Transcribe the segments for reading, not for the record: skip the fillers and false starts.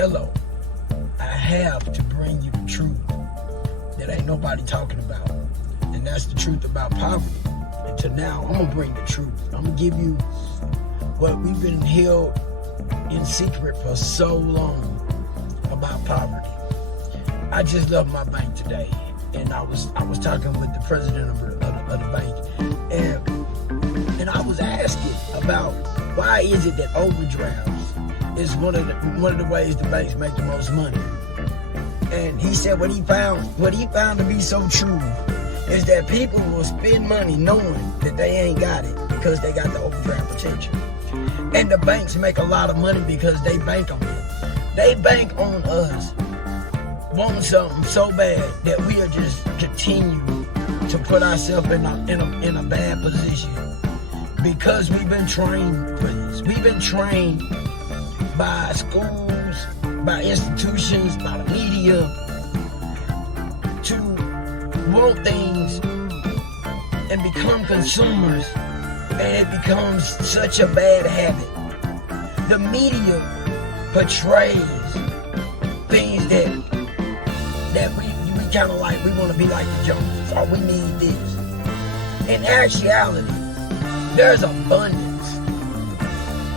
Hello, I have to bring you the truth that ain't nobody talking about. And that's the truth about poverty. And to now, I'm gonna bring the truth. I'm gonna give you what we've been held in secret for so long about poverty. I just left my bank today, and I was talking with the president of the bank, and I was asking about why is it that overdrafts is one of the ways the banks make the most money. And he said what he found to be so true is that people will spend money knowing that they ain't got it because they got the overdraft protection. And the banks make a lot of money because they bank on it. They bank on us wanting something so bad that we are just continue to put ourselves in a bad position because we've been trained for this. We've been trained by schools, by institutions, by the media to want things and become consumers, and it becomes such a bad habit. The media portrays things that we kind of like. We want to be like the Joneses, or we need this. In actuality, there's abundance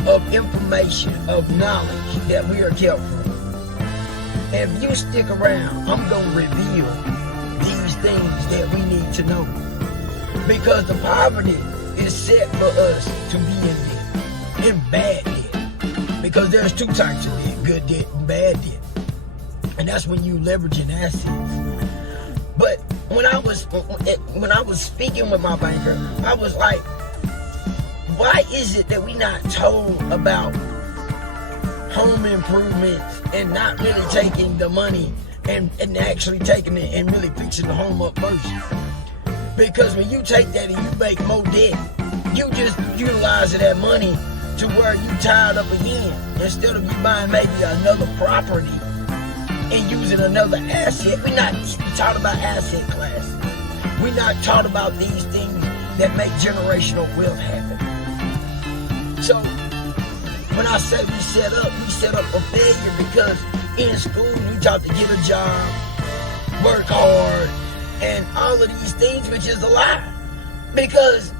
of information, of knowledge that we are kept from. And if you stick around, I'm going to reveal these things that we need to know. Because the poverty is set for us to be in debt, in bad debt. Because there's two types of debt, good debt and bad debt. And that's when you leveraging assets. But when I was speaking with my banker, I was like, why is it that we not told about home improvements and not really taking the money and actually taking it and really fixing the home up first? Because when you take that and you make more debt, you just utilize that money to where you tied up again. Instead of you buying maybe another property and using another asset. We're not taught about asset class. We're not taught about these things that make generational wealth happen. So when I say we set up for failure because in school we taught to get a job, work hard, and all of these things, which is a lie. Because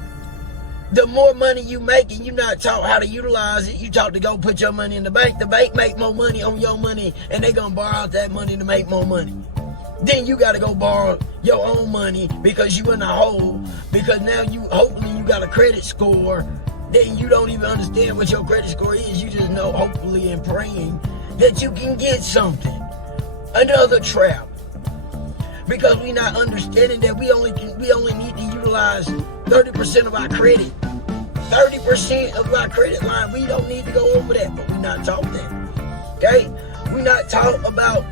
the more money you make and you're not taught how to utilize it, you taught to go put your money in the bank. The bank make more money on your money, and they're going to borrow out that money to make more money. Then you got to go borrow your own money because you in a hole, because now hopefully you got a credit score. Then you don't even understand what your credit score is. You just know, hopefully and praying, that you can get something. Another trap. Because we're not understanding that we only need to utilize 30% of our credit. 30% of our credit line. We don't need to go over that, but we're not taught that. Okay? We're not taught about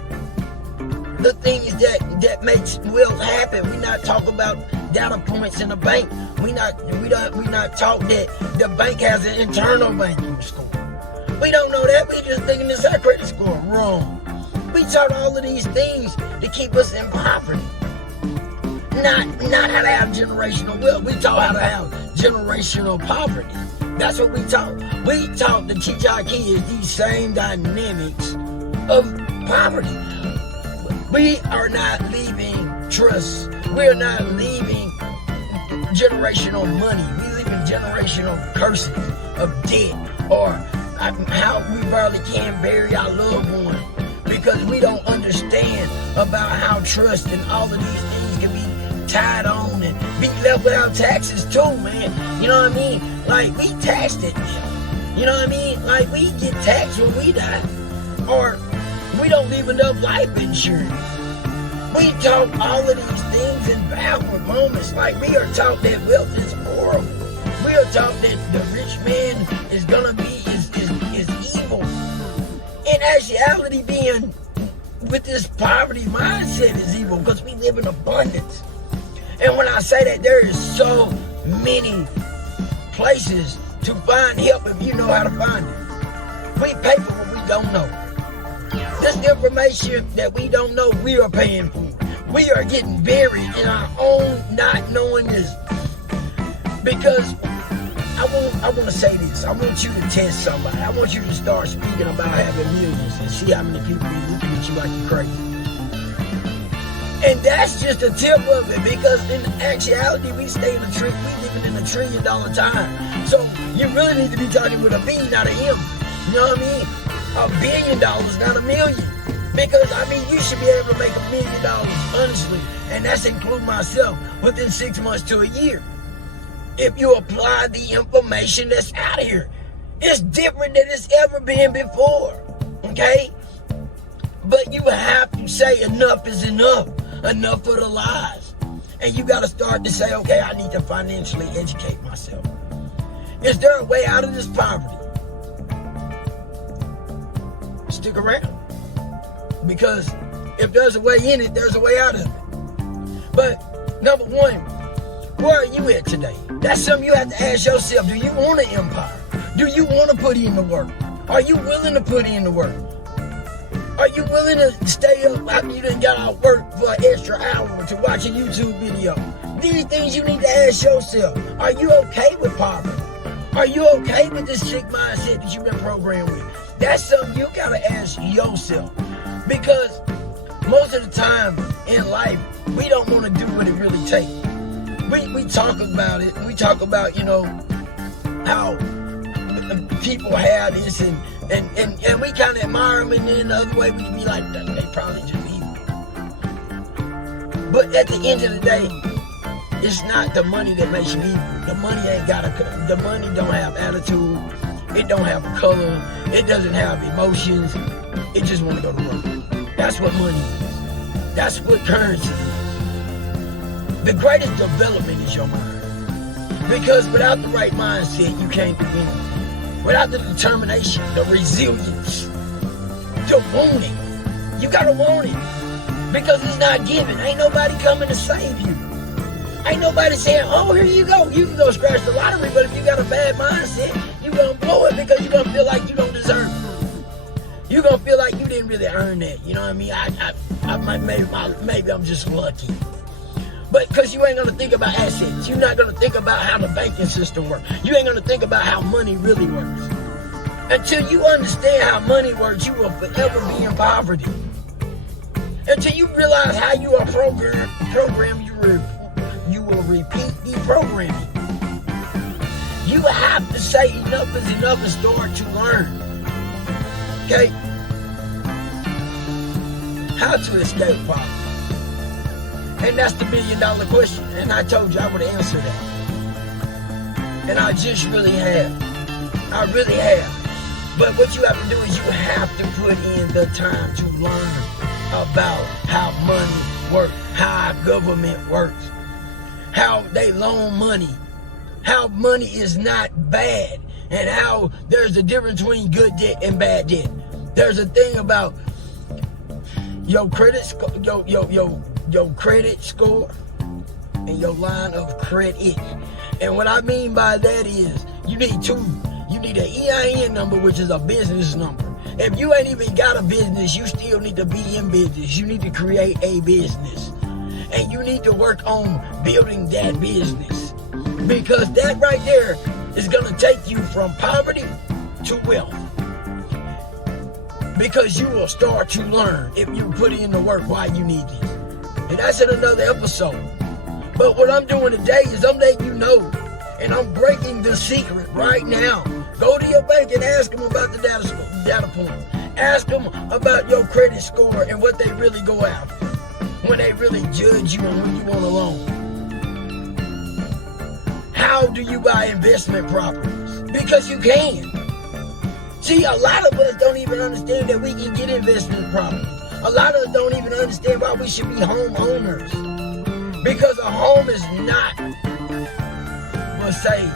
the things that makes wealth happen. We're not talking about data points in the bank. We're not taught that the bank has an internal banking score. We don't know that. We're just thinking it's our credit score. Wrong. We taught all of these things to keep us in poverty. Not how to have generational wealth. We taught how to have generational poverty. That's what we taught. We taught to teach our kids these same dynamics of poverty. We are not leaving trust. We're not leaving generational money. We're leaving generational curses of debt, or how we barely can bury our loved one because we don't understand about how trust and all of these things can be tied on and be left without taxes too, man. You know what I mean? Like, we taxed it now. You know what I mean? Like, we get taxed when we die, or we don't leave enough life insurance. We talk all of these things in backward moments. Like, we are taught that wealth is horrible. We are taught that the rich man is gonna be is evil. In actuality, being with this poverty mindset is evil because we live in abundance. And when I say that, there is so many places to find help if you know how to find it. We pay for what we don't know. This information that we don't know, we are paying for. We are getting buried in our own not knowing this. Because I want to say this. I want you to test somebody. I want you to start speaking about having millions and see how many people be looking at you like you're crazy. And that's just a tip of it, because in actuality, we living in $1 trillion time. So you really need to be talking with a B, not an M. You know what I mean? $1 billion, not $1 million. Because, I mean, you should be able to make $1 million, honestly. And that's including myself, within 6 months to a year. If you apply the information that's out here. It's different than it's ever been before. Okay? But you have to say enough is enough. Enough of the lies. And you got to start to say, okay, I need to financially educate myself. Is there a way out of this poverty? Stick around. Because if there's a way in it, there's a way out of it. But number one, where are you at today? That's something you have to ask yourself. Do you want an empire? Do you want to put in the work? Are you willing to put in the work? Are you willing to stay up after you done got out work for an extra hour to watch a YouTube video? These things you need to ask yourself. Are you okay with poverty? Are you okay with this sick mindset that you've been programmed with? That's something you gotta ask yourself. Because most of the time in life, we don't want to do what it really takes. We talk about it. We talk about, you know, how people have this and we kind of admire them, and then the other way we can be like, they probably just evil. But at the end of the day, it's not the money that makes you evil. The money the money don't have attitude. It don't have color. It doesn't have emotions. It just want to go to work. That's what money is. That's what currency is. The greatest development is your mind. Because without the right mindset, you can't do anything. Without the determination, the resilience, the wanting, you gotta want it. Because it's not given. Ain't nobody coming to save you. Ain't nobody saying, oh, here you go. You can go scratch the lottery, but if you got a bad mindset, you're gonna blow it because you're gonna feel like you don't deserve it. You're gonna feel like you didn't really earn that. You know what I mean? Maybe I'm just lucky. But because you ain't going to think about assets. You're not going to think about how the banking system works. You ain't going to think about how money really works. Until you understand how money works, you will forever be in poverty. Until you realize how you are programmed, you will repeat the programming. You have to say enough is enough and start to learn. Okay? How to escape poverty. And that's the $1 million question. And I told you I would answer that. And I just really have. I really have. But what you have to do is you have to put in the time to learn about how money works, how our government works, how they loan money, how money is not bad, and how there's a difference between good debt and bad debt. There's a thing about your credit score and your line of credit. And what I mean by that is you need two. You need an EIN number, which is a business number. If you ain't even got a business, you still need to be in business. You need to create a business. And you need to work on building that business. Because that right there is going to take you from poverty to wealth. Because you will start to learn if you put in the work why you need this. And that's in another episode. But what I'm doing today is I'm letting you know. And I'm breaking the secret right now. Go to your bank and ask them about the data point. Ask them about your credit score and what they really go after. When they really judge you and when you want a loan. How do you buy investment properties? Because you can. See, a lot of us don't even understand that we can get investment properties. A lot of us don't even understand why we should be homeowners. Because a home is not, we'll say,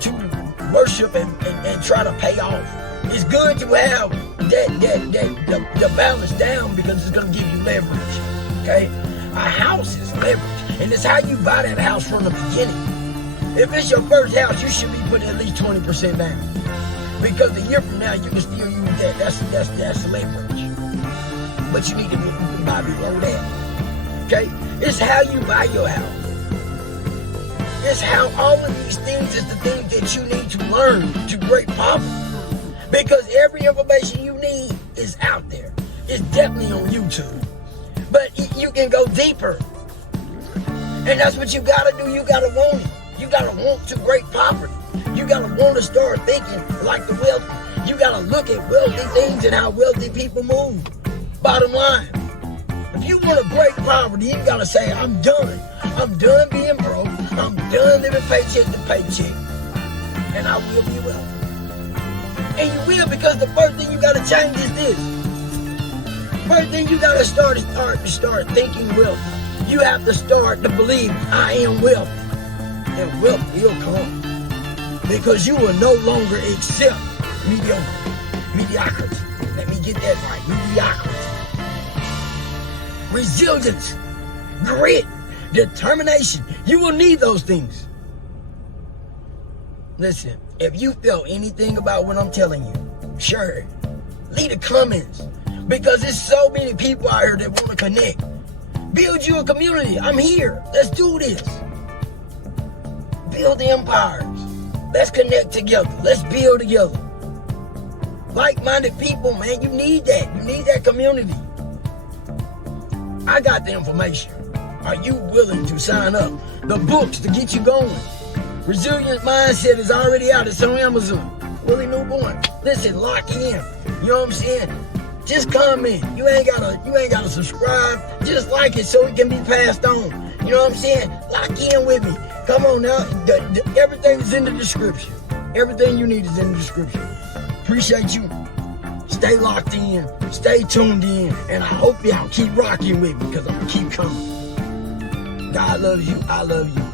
to worship and try to pay off. It's good to have the balance down because it's going to give you leverage. Okay? A house is leverage. And it's how you buy that house from the beginning. If it's your first house, you should be putting at least 20% down. Because a year from now, you can still use that. That's leverage. But you need to buy below that. Okay? It's how you buy your house. This how all of these things is the things that you need to learn to break poverty. Because every information you need is out there. It's definitely on YouTube. But you can go deeper. And that's what you gotta do. You gotta want it. You gotta want to break poverty. You gotta want to start thinking like the wealthy. You gotta look at wealthy things and how wealthy people move. Bottom line, if you want to break poverty, you gotta say, I'm done. I'm done being broke. I'm done living paycheck to paycheck. And I will be wealthy. And you will, because the first thing you gotta change is this. First thing you gotta start thinking wealthy. You have to start to believe I am wealthy. And wealth will come. Because you will no longer accept mediocrity. Let me get that right. Mediocrity. Resilience. Grit. Determination. You will need those things. Listen, if you felt anything about what I'm telling you, sure, leave the comments. Because there's so many people out here that want to connect. Build you a community. I'm here. Let's do this. Build empires. Let's connect together. Let's build together. Like-minded people, man, you need that. You need that community. I got the information. Are you willing to sign up? The books to get you going. Resilient Mindset is already out. It's on Amazon. Willie Newborn. Listen, lock in. You know what I'm saying? Just comment. You ain't gotta subscribe. Just like it so it can be passed on. You know what I'm saying? Lock in with me. Come on now. Everything is in the description. Everything you need is in the description. Appreciate you. Stay locked in. Stay tuned in. And I hope y'all keep rocking with me because I'm gonna keep coming. God loves you. I love you.